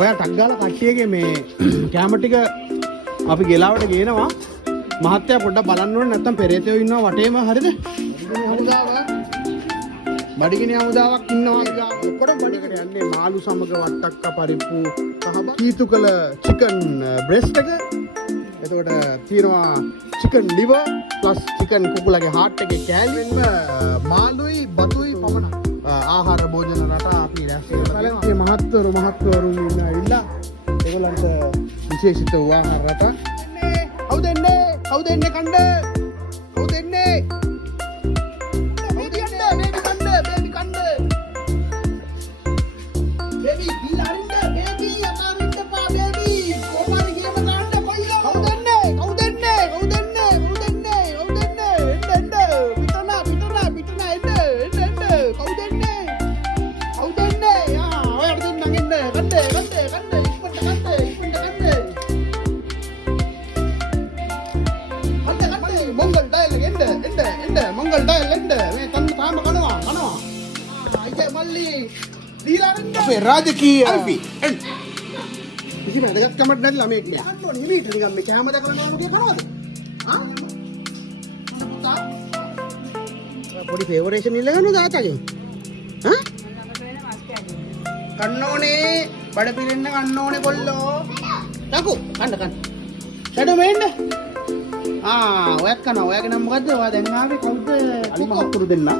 ඔයා ටක් ගාලා කට්ටියගේ මේ කැම ටික අපි ගෙලාවට ගේනවා. මහත්තයා පොඩ්ඩක් බලන්න ඕනේ නැත්තම් පෙරේතයෝ ඉන්නවා වටේම හරියද? බඩගිනි හමුදාවක් ඉන්නවා ගාව. ඔක්කොම බඩකට යන්නේ මාළු සමග වට්ටක්ක පරිප්පු කහබ කීතුකල චිකන් බ්‍රෙස්ට් එක. එතකොට තියෙනවා චිකන් ලිවර් ප්ලස් චිකන් කුකුලගේ හાર્ට් එකේ කෑල්ලෙන්ම මාළුයි බතුයි පමණක්. ආහාර භෝජන රටා අපි රැස්සේ බලන්නේ මහත්වරුන් ඉන්න ඇවිල්ලා ඒගොල්ලන්ට විශේෂිත ආහාර රටා. කවුද එන්නේ කණ්ඩ? කවුද එන්නේ? राजकीय अल्फी किसी ने देखा कमर नहीं लामे क्या तो नहीं भी ठीक है मैं क्या मत करना मुझे करवा दे हाँ बड़ी फेवरेशन नहीं लगा ना दाता के हाँ कन्नोने बड़े पीले ने कन्नोने बोलो ताकू कंड कंड शेडो में ने हाँ वैक करना वैक ना मुझे तो वादे ना भी कौन से अली महत्व देना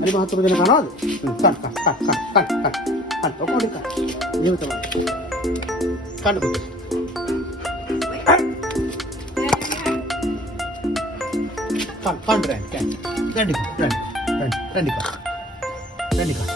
अरे महत्व देना करना kan pokoknya kan ini betul kan betul kan ready kan